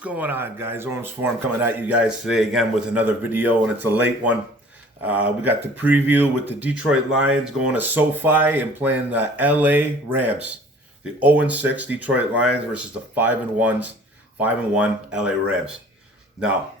What's going on, guys? Orms Forum coming at you guys today again with another video, and it's a late one. We got the preview with the Detroit Lions going to SoFi and playing the LA Rams. The 0-6 Detroit Lions versus the 5-1 LA Rams. Now,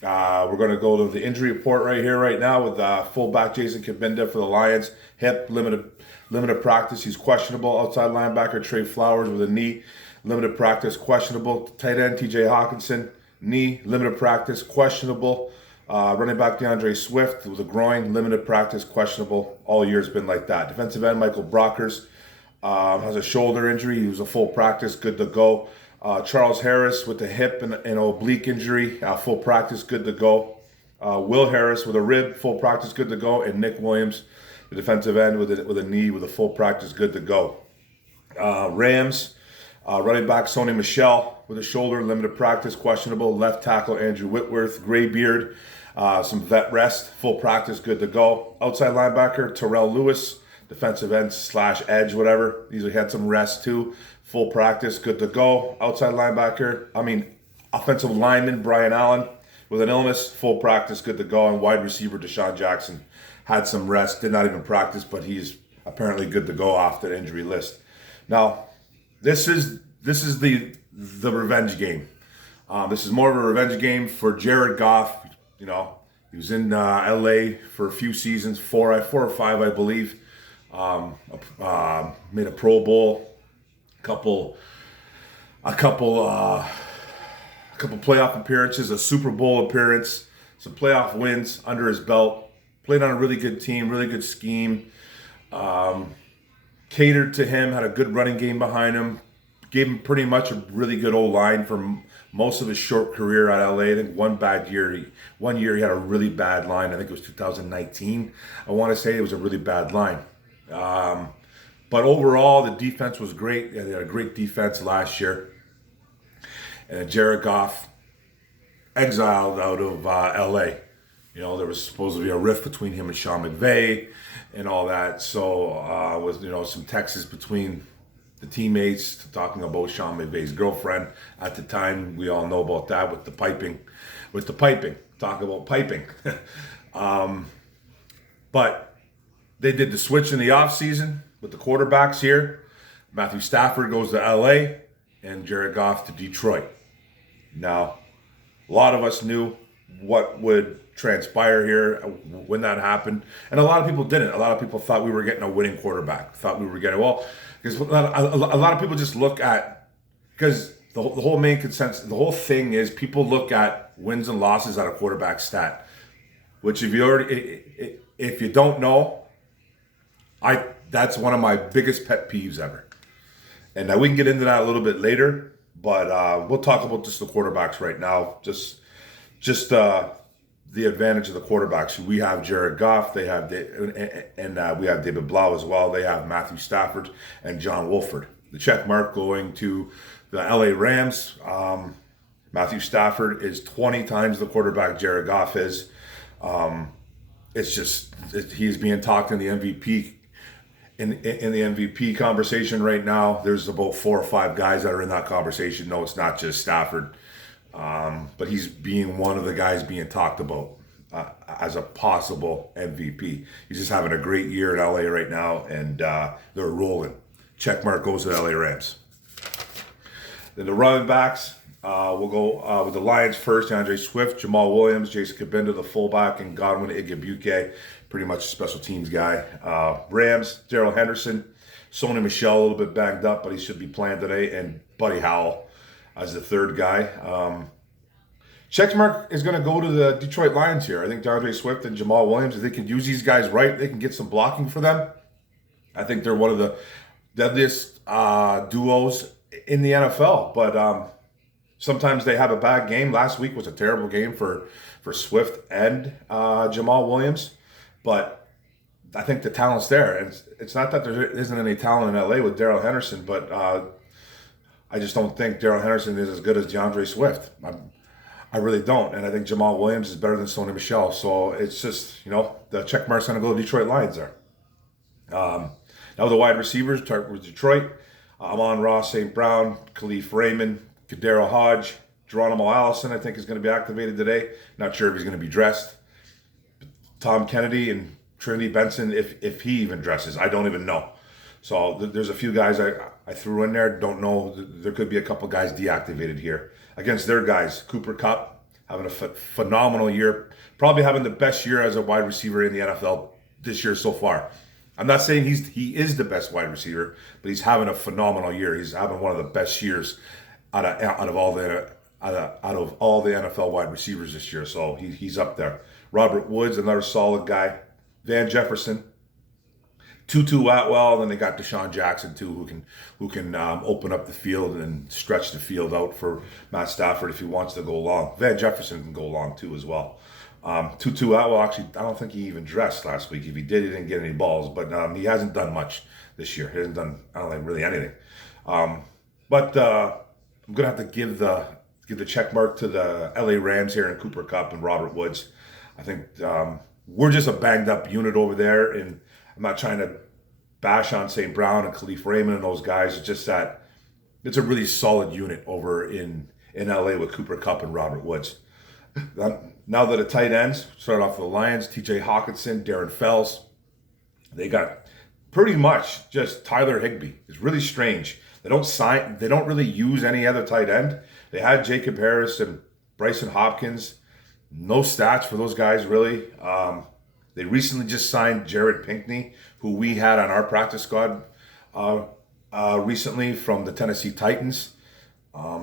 we're going to go to the injury report right here, right now, with fullback Jason Kabinda for the Lions. Hip, limited practice. He's questionable. Outside linebacker Trey Flowers with a knee. Limited practice, questionable. Tight end TJ Hawkinson, knee, limited practice, questionable. Running back DeAndre Swift with a groin, limited practice, questionable. All year has been like that. Defensive end Michael Brockers has a shoulder injury. He was a full practice, good to go. Charles Harris with the hip and oblique injury, full practice, good to go. Will Harris with a rib, full practice, good to go. And Nick Williams, the defensive end with a knee with a full practice, good to go. Rams. Running back Sony Michel with a shoulder, limited practice, questionable. Left tackle Andrew Whitworth, gray beard, some vet rest, full practice, good to go. Outside linebacker Terrell Lewis, defensive end / edge, whatever. These had some rest too, full practice, good to go. Outside offensive lineman Brian Allen with an illness, full practice, good to go. And wide receiver Deshaun Jackson had some rest, did not even practice, but he's apparently good to go off the injury list. Now, This is the revenge game. This is more of a revenge game for Jared Goff. You know, he was in LA for a few seasons, four or five, I believe. Made a Pro Bowl, a couple playoff appearances, a Super Bowl appearance, some playoff wins under his belt. Played on a really good team, really good scheme. Catered to him, had a good running game behind him, gave him pretty much a really good O-line for most of his short career at LA. I think one year he had a really bad line. I think it was 2019. I want to say it was a really bad line. But overall, the defense was great. They had a great defense last year. And Jared Goff exiled out of LA. You know, there was supposed to be a rift between him and Sean McVay and all that. So, with, some texts between the teammates talking about Sean McVay's girlfriend at the time. We all know about that with the piping. Talk about piping. But they did the switch in the offseason with the quarterbacks here. Matthew Stafford goes to LA and Jared Goff to Detroit. Now, a lot of us knew what would transpire here when that happened, and a lot of people didn't. A lot of people thought we were getting a winning quarterback. Because a lot of people just look at, because the whole main consensus, the whole thing is people look at wins and losses at a quarterback stat, which if you don't know, that's one of my biggest pet peeves ever. And now we can get into that a little bit later, but we'll talk about just the quarterbacks right now. Just the advantage of the quarterbacks. We have Jared Goff, we have David Blau as well. They have Matthew Stafford and John Wolford. The check mark going to the LA Rams. Matthew Stafford is 20 times the quarterback Jared Goff is. He's being talked in the MVP in the MVP conversation right now. There's about 4 or 5 guys that are in that conversation. No, it's not just Stafford. But he's being one of the guys being talked about as a possible MVP. He's just having a great year in LA right now, and they're rolling. Check mark goes to the LA Rams. Then the running backs, we'll go with the Lions first. DeAndre Swift, Jamal Williams, Jason Kabinda, the fullback, and Godwin Igwebuike, pretty much a special teams guy. Rams, Darrell Henderson, Sony Michel, a little bit banged up, but he should be playing today, and Buddy Howell as the third guy. Check mark is going to go to the Detroit Lions here. I think DeAndre Swift and Jamal Williams, if they can use these guys right, they can get some blocking for them. I think they're one of the deadliest duos in the NFL. But sometimes they have a bad game. Last week was a terrible game for Swift and Jamal Williams. But I think the talent's there. And it's not that there isn't any talent in LA with Darrell Henderson, but I just don't think Darrell Henderson is as good as DeAndre Swift. I really don't. And I think Jamal Williams is better than Sony Michel. So it's just, the check mark's going to go to Detroit Lions there. Now the wide receivers with Detroit, Amon-Ra St. Brown, Khalif Raymond, Kadero Hodge, Geronimo Allison, I think, is going to be activated today. Not sure if he's going to be dressed. Tom Kennedy and Trinity Benson, if he even dresses, I don't even know. So there's a few guys I threw in there. Don't know. There could be a couple guys deactivated here against their guys. Cooper Kupp having a phenomenal year, probably having the best year as a wide receiver in the NFL this year so far. I'm not saying he is the best wide receiver, but he's having a phenomenal year. He's having one of the best years out of all the NFL wide receivers this year. So he's up there. Robert Woods, another solid guy. Van Jefferson, Tutu Atwell, then they got Deshaun Jackson too, who can open up the field and stretch the field out for Matt Stafford if he wants to go long. Van Jefferson can go long too as well. Tutu Atwell, actually, I don't think he even dressed last week. If he did, he didn't get any balls, but he hasn't done much this year. He hasn't done, I don't think, really anything. But I'm gonna have to give the check mark to the LA Rams here in Cooper Kupp and Robert Woods. I think we're just a banged up unit over there, and I'm not trying to bash on St. Brown and Khalif Raymond and those guys. It's just that it's a really solid unit over in LA with Cooper Kupp and Robert Woods. Now that the tight ends, start off with the Lions, TJ Hawkinson, Darren Fells, they got pretty much just Tyler Higbee. It's really strange. They don't really use any other tight end. They had Jacob Harris and Bryson Hopkins. No stats for those guys, really. They recently just signed Jared Pinkney, who we had on our practice squad recently from the Tennessee Titans.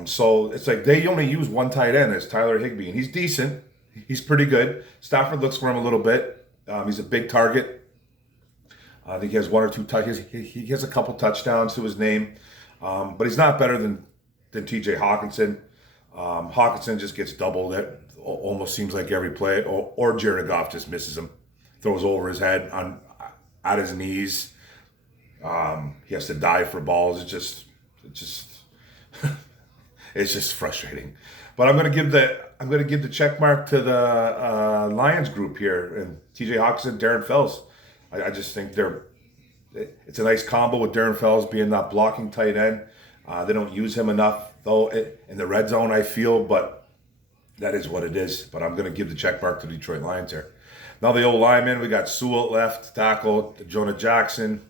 So it's like they only use one tight end, as Tyler Higbee, and he's decent. He's pretty good. Stafford looks for him a little bit. He's a big target. I think he has one or two touches. He has a couple touchdowns to his name, but he's not better than TJ Hawkinson. Hawkinson just gets doubled. It almost seems like every play, or Jared Goff just misses him, throws over his head at his knees. He has to dive for balls. It's just frustrating. But I'm gonna give the check mark to the Lions group here, and TJ Hawkinson, Darren Fells. I just think it's a nice combo with Darren Fells being that blocking tight end. They don't use him enough though in the red zone, I feel, but that is what it is. But I'm gonna give the check mark to the Detroit Lions here. Now the old linemen, we got Sewell at left tackle, Jonah Jackson,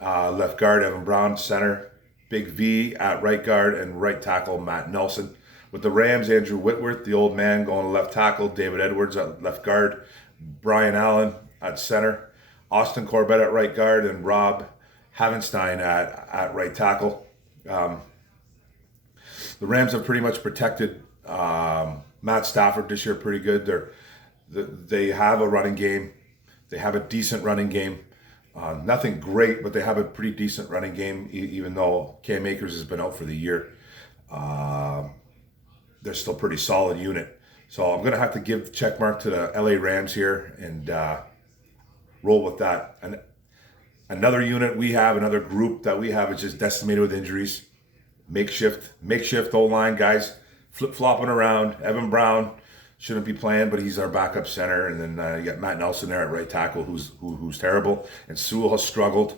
left guard, Evan Brown, center, Big V at right guard, and right tackle, Matt Nelson. With the Rams, Andrew Whitworth, the old man, going to left tackle, David Edwards at left guard, Brian Allen at center, Austin Corbett at right guard, and Rob Havenstein at right tackle. The Rams have pretty much protected Matt Stafford this year pretty good. They have a running game. They have a decent running game. Nothing great, but they have a pretty decent running game, even though Cam Akers has been out for the year. They're still a pretty solid unit. So I'm going to have to give the check mark to the LA Rams here and roll with that. And another unit we have, another group that we have is just decimated with injuries. Makeshift O-line guys flip-flopping around. Evan Brown shouldn't be playing, but he's our backup center. And then you got Matt Nelson there at right tackle, who's terrible. And Sewell has struggled.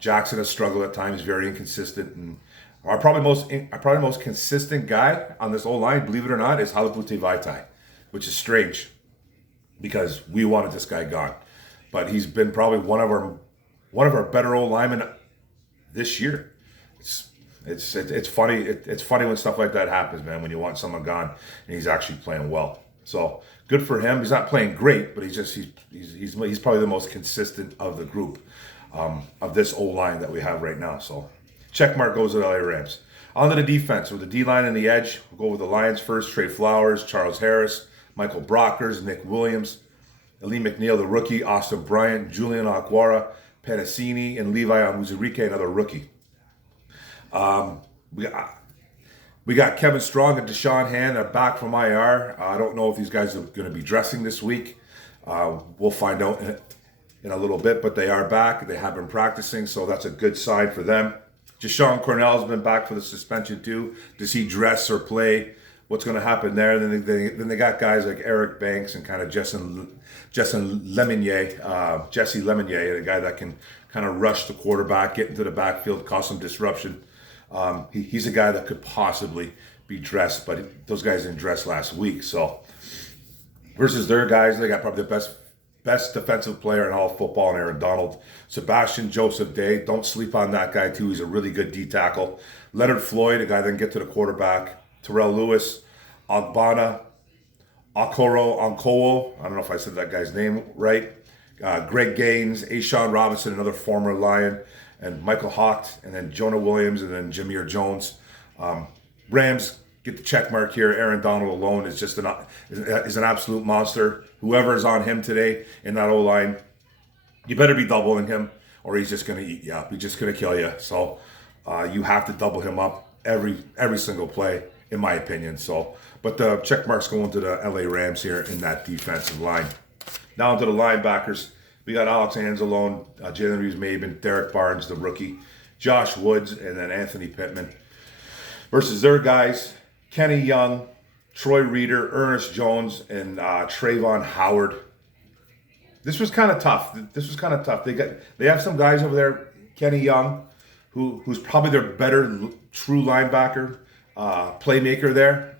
Jackson has struggled at times, very inconsistent. And our probably most consistent guy on this O-line, believe it or not, is Halapute Vaitai, which is strange because we wanted this guy gone. But he's been probably one of our better O-linemen this year. It's funny. It's funny when stuff like that happens, man. When you want someone gone and he's actually playing well. So good for him. He's not playing great, but he's probably the most consistent of the group of this O-line that we have right now. So check mark goes to the LA Rams. On to the defense with the D-line and the edge. We'll go with the Lions first. Trey Flowers, Charles Harris, Michael Brockers, Nick Williams, Ali McNeil, the rookie, Austin Bryant, Julian Aguara, Penasini, and Levi Onwuzurike, another rookie. We got Kevin Strong and Deshaun Hand are back from IR. I don't know if these guys are going to be dressing this week. We'll find out in a little bit, but they are back. They have been practicing, so that's a good sign for them. Deshaun Cornell's been back for the suspension too. Does he dress or play? What's going to happen there? Then they got guys like Eric Banks and kind of Jesse Lemonnier, a guy that can kind of rush the quarterback, get into the backfield, cause some disruption. He's a guy that could possibly be dressed, but those guys didn't dress last week. So versus their guys, they got probably the best defensive player in all of football in Aaron Donald. Sebastian Joseph Day, don't sleep on that guy too. He's a really good D tackle. Leonard Floyd, a guy that can get to the quarterback. Terrell Lewis, Ogbonna, Onkowo, I don't know if I said that guy's name right. Greg Gaines, Ashawn Robinson, another former Lion, and Michael Hocht, and then Jonah Williams, and then Jameer Jones. Rams get the check mark here. Aaron Donald alone is just an absolute monster. Whoever is on him today in that O-line, you better be doubling him, or he's just going to eat you up. He's just going to kill you. So you have to double him up every single play, in my opinion. So, but the check mark's going to the LA Rams here in that defensive line. Down to the linebackers, we got Alex Anzalone, Jalen Reeves-Maybin, Derek Barnes, the rookie, Josh Woods, and then Anthony Pittman. Versus their guys, Kenny Young, Troy Reeder, Ernest Jones, and Trayvon Howard. This was kind of tough. They have some guys over there, Kenny Young, who's probably their better true linebacker, playmaker there.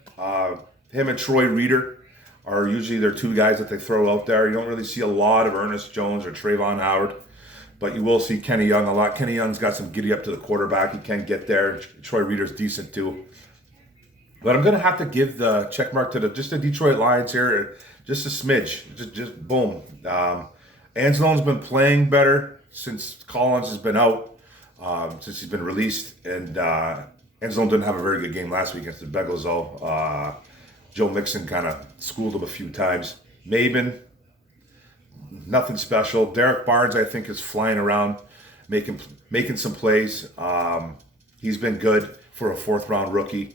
Him and Troy Reeder are usually their two guys that they throw out there. You don't really see a lot of Ernest Jones or Trayvon Howard, but you will see Kenny Young a lot. Kenny Young's got some giddy up to the quarterback. He can get there. Troy Reeder's decent too. But I'm going to have to give the check mark to just the Detroit Lions here, just a smidge, just boom. Anzalone's been playing better since Collins has been out, since he's been released, and Anzalone didn't have a very good game last week against the Bengals, though. Joe Mixon kind of schooled him a few times. Maybin, nothing special. Derek Barnes, I think, is flying around, making some plays. He's been good for a fourth-round rookie.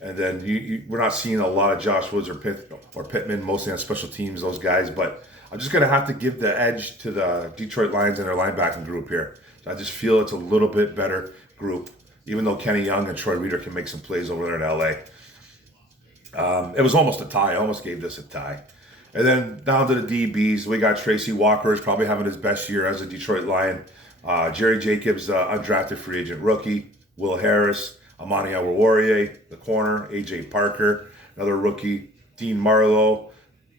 And then we're not seeing a lot of Josh Woods or Pittman, mostly on special teams, those guys. But I'm just going to have to give the edge to the Detroit Lions and their linebacking group here. So I just feel it's a little bit better group, even though Kenny Young and Troy Reeder can make some plays over there in L.A. It was almost a tie. I almost gave this a tie. And then down to the DBs, we got Tracy Walker is probably having his best year as a Detroit Lion. Jerry Jacobs, undrafted free agent rookie. Will Harris, Amani Oruwariye, the corner. A.J. Parker, another rookie. Dean Marlowe,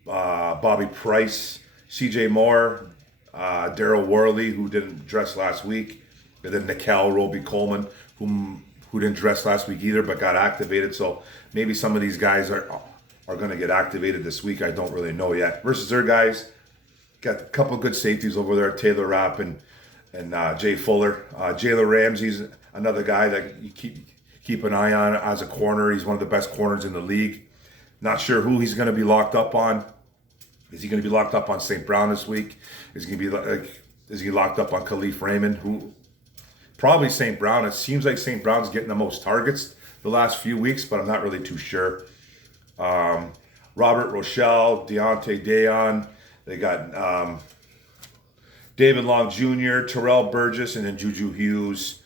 Bobby Price, C.J. Moore, Daryl Worley, who didn't dress last week. And then Nikel Roby-Coleman, who didn't dress last week either, but got activated. So maybe some of these guys are going to get activated this week. I don't really know yet. Versus their guys, got a couple of good safeties over there, Taylor Rapp and Jay Fuller. Jalen Ramsey's another guy that you keep an eye on as a corner. He's one of the best corners in the league. Not sure who he's going to be locked up on. Is he going to be locked up on St. Brown this week? Is he locked up on Khalif Raymond? Who? Probably St. Brown. It seems like St. Brown's getting the most targets the last few weeks, but I'm not really too sure. Robert Rochelle, Deontay Dayon. They got David Long Jr., Terrell Burgess, and then Juju Hughes.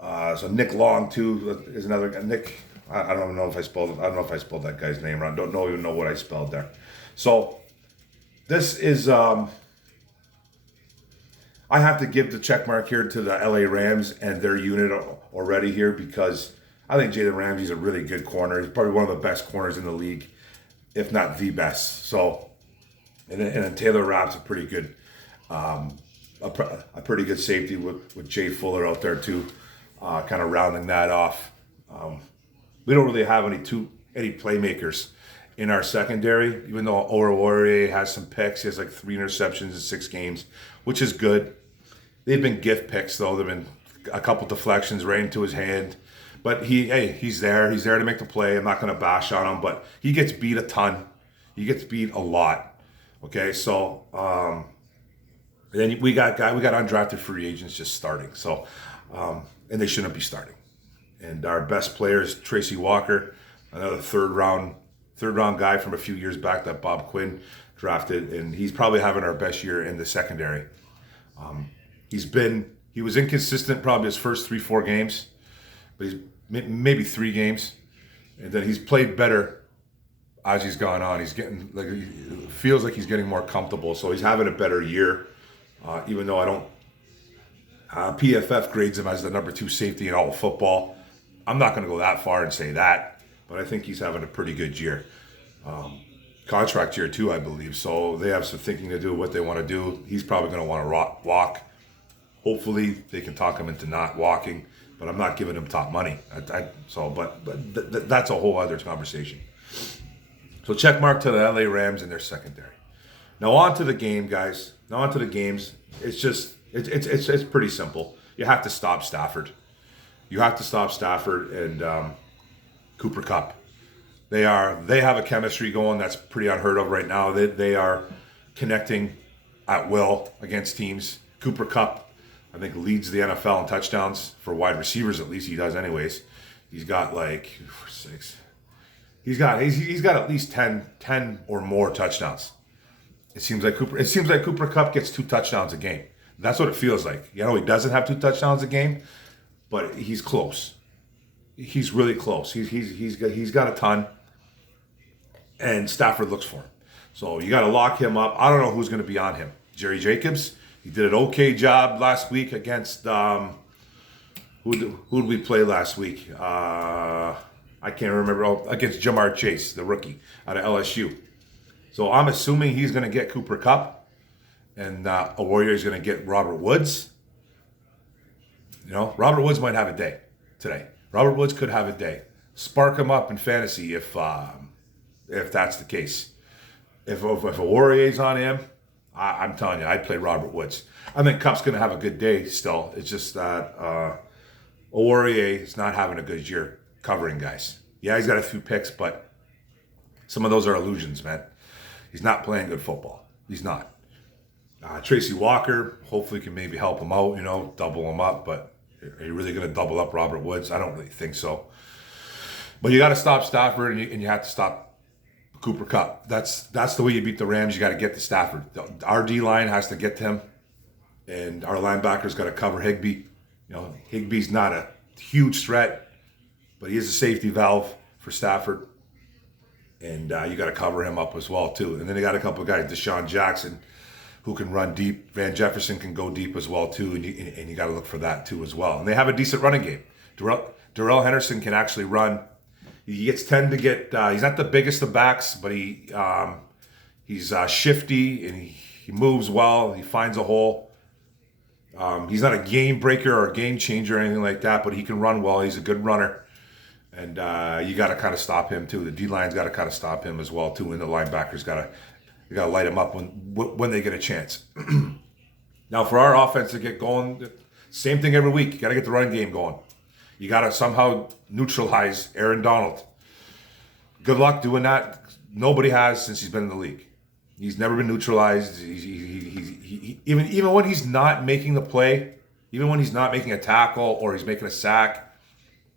So Nick Long too is another guy. Nick, I don't know if I spelled that guy's name wrong. Don't even know what I spelled there. So this is I have to give the check mark here to the LA Rams and their unit already here, because I think Jalen Ramsey's a really good corner. He's probably one of the best corners in the league, if not the best. So, and then Taylor Rapp's a pretty good, a pretty good safety with Jay Fuller out there too, kind of rounding that off. We don't really have any playmakers in our secondary, even though Oruwariye has some picks. He has like 3 interceptions in 6 games, which is good. They've been gift picks though. They've been a couple deflections right into his hand. But he's there. He's there to make the play. I'm not going to bash on him, but he gets beat a ton. He gets beat a lot. Okay, so then we got undrafted free agents just starting. So and they shouldn't be starting. And our best player is Tracy Walker, another third round guy from a few years back that Bob Quinn drafted, and he's probably having our best year in the secondary. He was inconsistent probably his first 3-4 games, but he's maybe 3 games, and then he's played better as he's gone on. He's getting it feels like he's getting more comfortable, so he's having a better year. Even though I don't, PFF grades him as the number 2 safety in all of football. I'm not going to go that far and say that, but I think he's having a pretty good year. Contract year too, I believe. So they have some thinking to do what they want to do. He's probably going to want to walk. Hopefully they can talk him into not walking, but I'm not giving him top money. That's a whole other conversation. So check mark to the LA Rams in their secondary. Now on to the game, guys. Now on to the games. It's pretty simple. You have to stop Stafford. You have to stop Stafford and Cooper Kupp. They have a chemistry going that's pretty unheard of right now. They are connecting at will against teams. Cooper Kupp, I think, leads the NFL in touchdowns for wide receivers. At least he does, anyways. He's got like 6. He's got at least 10 or more touchdowns. It seems like Cooper Kupp gets 2 touchdowns a game. That's what it feels like. You know, he doesn't have 2 touchdowns a game, but he's close. He's really close. He's got a ton, and Stafford looks for him. So you got to lock him up. I don't know who's going to be on him. Jerry Jacobs. He did an okay job last week against who did we play last week? I can't remember. Against Jamar Chase, the rookie out of LSU. So I'm assuming he's going to get Cooper Kupp, and a Warrior is going to get Robert Woods. You know, Robert Woods might have a day today. Robert Woods could have a day. Spark him up in fantasy if that's the case. If a Warrior's on him, I'm telling you, I'd play Robert Woods. I think Kupp's going to have a good day still. It's just that Warrior is not having a good year covering guys. Yeah, he's got a few picks, but some of those are illusions, man. He's not playing good football. He's not. Tracy Walker hopefully can maybe help him out, you know, double him up. But are you really going to double up Robert Woods? I don't really think so. But you got to stop Stafford, and you have to stop Cooper Kupp. That's the way you beat the Rams. You got to get to Stafford. Our D-line has to get to him, and our linebackers got to cover Higbee. You know, Higbee's not a huge threat, but he is a safety valve for Stafford. And you got to cover him up as well, too. And then they got a couple of guys, Deshaun Jackson, who can run deep. Van Jefferson can go deep as well, too. And you got to look for that, too, as well. And they have a decent running game. Darrell Henderson can actually run. He tend to get, he's not the biggest of backs, but he's shifty, and he moves well. He finds a hole. He's not a game breaker or a game changer or anything like that, but he can run well. He's a good runner. And you got to kind of stop him too. The D-line's got to kind of stop him as well too, and the linebackers got to light him up when they get a chance. Now for our offense to get going, same thing every week. You got to get the running game going. You got to somehow neutralize Aaron Donald. Good luck doing that. Nobody has since he's been in the league. He's never been neutralized. Even when he's not making the play, even when he's not making a tackle or he's making a sack,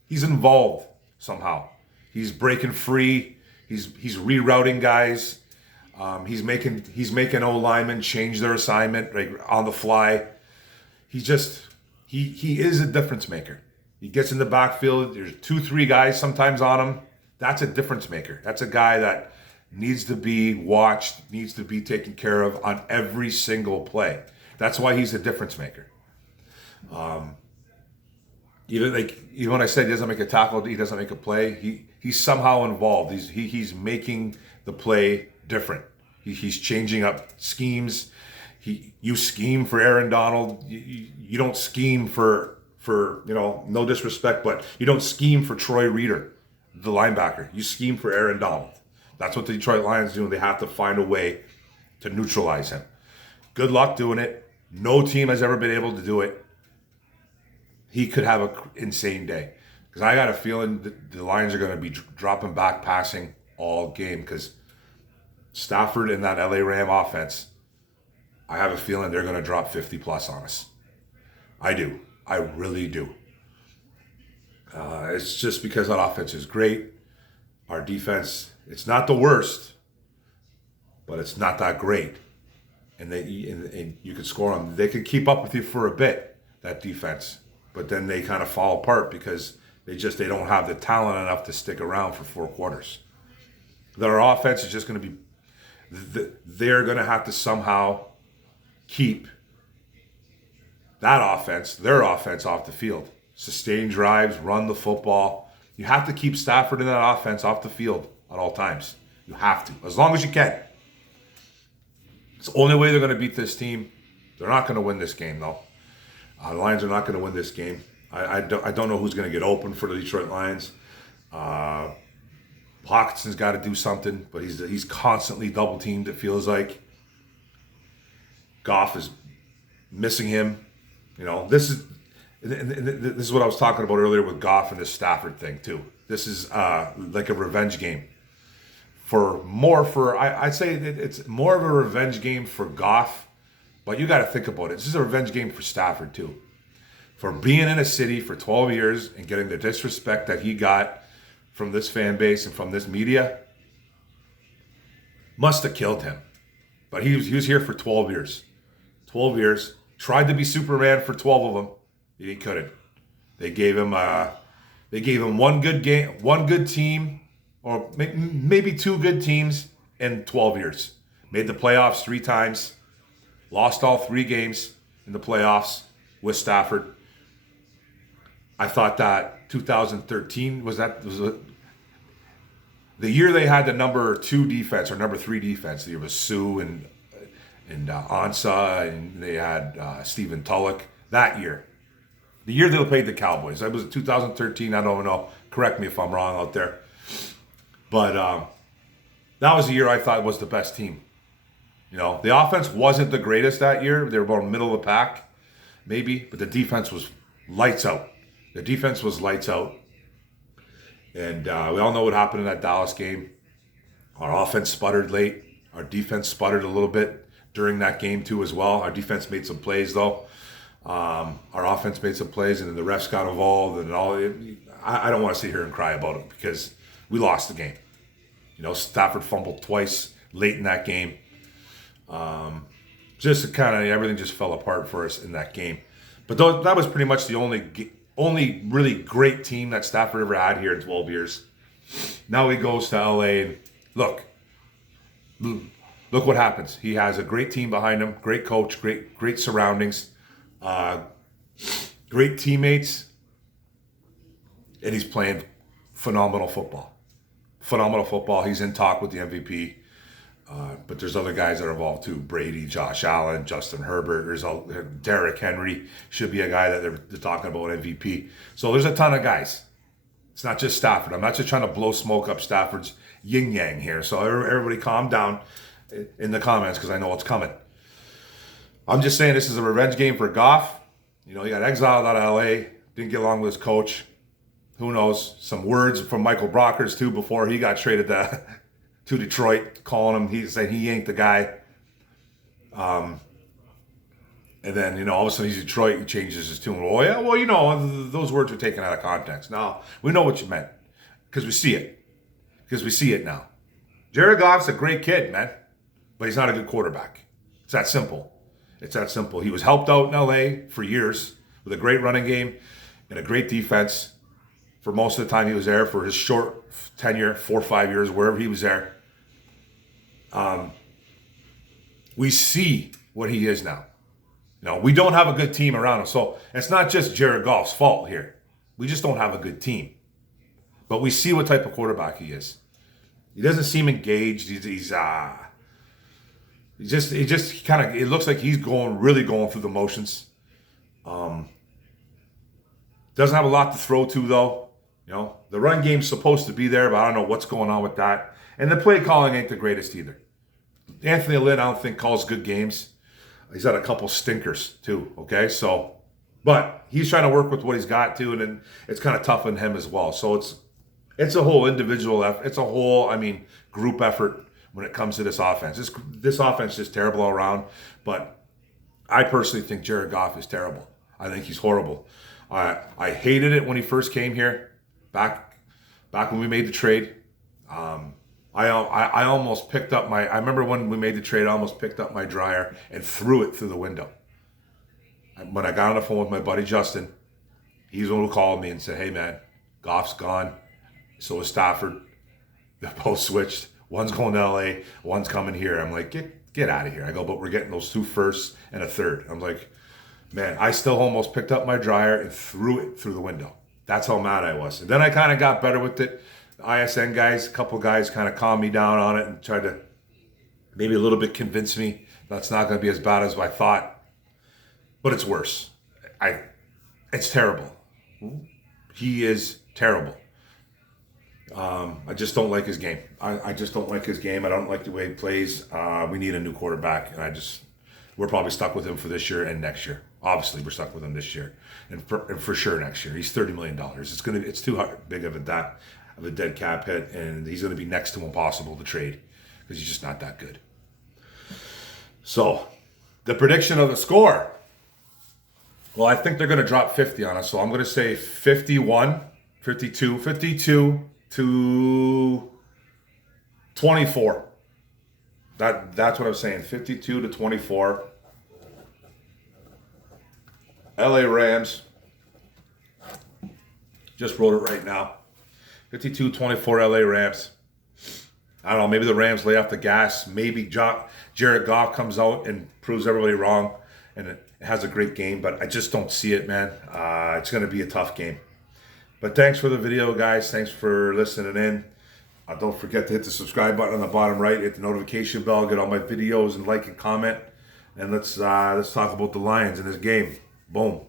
he's involved somehow. He's breaking free. He's rerouting guys. He's making O linemen change their assignment like on the fly. He is a difference maker. He gets in the backfield. There's 2-3 guys sometimes on him. That's a difference maker. That's a guy that needs to be watched, needs to be taken care of on every single play. That's why he's a difference maker. Even when I said he doesn't make a tackle, he doesn't make a play, he's somehow involved. He's making the play different. He's changing up schemes. You scheme for Aaron Donald. You don't scheme for no disrespect, but you don't scheme for Troy Reader, the linebacker. You scheme for Aaron Donald. That's what the Detroit Lions do. They have to find a way to neutralize him. Good luck doing it. No team has ever been able to do it. He could have an insane day. Because I got a feeling that the Lions are going to be dropping back passing all game. Because Stafford and that LA Ram offense, I have a feeling they're going to drop 50 plus on us. I do. I really do. It's just because that offense is great. Our defense, it's not the worst, but it's not that great. And you can score them. They can keep up with you for a bit, that defense. But then they kind of fall apart because they don't have the talent enough to stick around for 4 quarters. Their offense is just going to be, they're going to have to somehow keep their offense off the field. Sustain drives, run the football, You have to keep Stafford in that offense off the field at all times. You have to, as long as you can. It's the only way they're going to beat this team. They're not going to win this game, though. The Lions are not going to win this game. I don't know who's going to get open for the Detroit Lions. Hawkinson's got to do something, but he's constantly double teamed. It feels like Goff is missing him. This is what I was talking about earlier with Goff and this Stafford thing too. This is like a revenge game. I'd say it's more of a revenge game for Goff, but you got to think about it. This is a revenge game for Stafford too, for being in a city for 12 years and getting the disrespect that he got from this fan base and from this media. Must have killed him, but he was here for 12 years. 12 years. Tried to be Superman for 12 of them. He couldn't. They gave him one good game, one good team, or maybe two good teams in 12 years. Made the playoffs 3 times. Lost all 3 games in the playoffs with Stafford. I thought that 2013 was the year they had the number 2 defense or number 3 defense. The year was Sue and Ansah, and they had Stephen Tulloch that year. The year they played the Cowboys. That was 2013. I don't know. Correct me if I'm wrong out there. But that was the year I thought was the best team. The offense wasn't the greatest that year. They were about middle of the pack, maybe. But the defense was lights out. The defense was lights out. And we all know what happened in that Dallas game. Our offense sputtered late. Our defense sputtered a little bit during that game too as well. Our defense made some plays though. Our offense made some plays, and then the refs got involved and all. I don't want to sit here and cry about it because we lost the game. Stafford fumbled twice late in that game. Just kind of everything just fell apart for us in that game. But that was pretty much the only really great team that Stafford ever had here in 12 years. Now he goes to LA and look what happens. He has a great team behind him, great coach, great surroundings, great teammates, and he's playing phenomenal football. Phenomenal football. He's in talk with the MVP. But there's other guys that are involved too. Brady, Josh Allen, Justin Herbert. There's Derrick Henry should be a guy that they're talking about MVP. So there's a ton of guys. It's not just Stafford. I'm not just trying to blow smoke up Stafford's yin yang here. So everybody calm down in the comments because I know it's coming. I'm just saying this is a revenge game for Goff. He got exiled out of LA. Didn't get along with his coach. Who knows? Some words from Michael Brockers too before he got traded to Detroit, calling him. He said he ain't the guy. And then, all of a sudden he's Detroit. He changes his tune. Oh, yeah, well, those words were taken out of context. Now, we know what you meant because we see it. Because we see it now. Jared Goff's a great kid, man. But he's not a good quarterback. It's that simple. It's that simple. He was helped out in LA for years with a great running game and a great defense for most of the time he was there, for his short tenure, 4 or 5 years, wherever he was there. We see what he is now. We don't have a good team around him. So it's not just Jared Goff's fault here. We just don't have a good team. But we see what type of quarterback he is. He doesn't seem engaged. It looks like he's really going through the motions. Doesn't have a lot to throw to though. The run game's supposed to be there, but I don't know what's going on with that. And the play calling ain't the greatest either. Anthony Lynn, I don't think calls good games. He's had a couple stinkers too. Okay, so, but he's trying to work with what he's got too, and then it's kind of tough on him as well. So it's a whole individual effort. It's a whole, group effort when it comes to this offense. This offense is terrible all around, but I personally think Jared Goff is terrible. I think he's horrible. I hated it when he first came here, back when we made the trade. I almost picked up I remember when we made the trade, I almost picked up my dryer and threw it through the window. When I got on the phone with my buddy Justin, he's the one who called me and said, hey man, Goff's gone. So is Stafford. They both switched. One's going to LA, one's coming here. I'm like, get out of here. I go, but we're getting those 2 firsts and a third. I'm like, man, I still almost picked up my dryer and threw it through the window. That's how mad I was. And then I kind of got better with it. ISN guys, a couple guys kind of calmed me down on it and tried to maybe a little bit convince me that's not going to be as bad as I thought. But it's worse. It's terrible. He is terrible. I just don't like his game. I just don't like his game. I don't like the way he plays. We need a new quarterback, and we're probably stuck with him for this year and next year. Obviously, we're stuck with him this year, and for sure next year. He's $30 million. It's too big of a dead cap hit, and he's going to be next to impossible to trade because he's just not that good. So, the prediction of the score. Well, I think they're going to drop 50 on us, so I'm going to say 52 to 24. That's what I'm saying. 52 to 24. LA Rams. Just wrote it right now. 52-24 LA Rams. I don't know. Maybe the Rams lay off the gas. Maybe Jared Goff comes out and proves everybody wrong and it has a great game. But I just don't see it, man. It's going to be a tough game. But thanks for the video, guys. Thanks for listening in. Don't forget to hit the subscribe button on the bottom right. Hit the notification bell. Get all my videos and like and comment. And let's talk about the Lions in this game. Boom.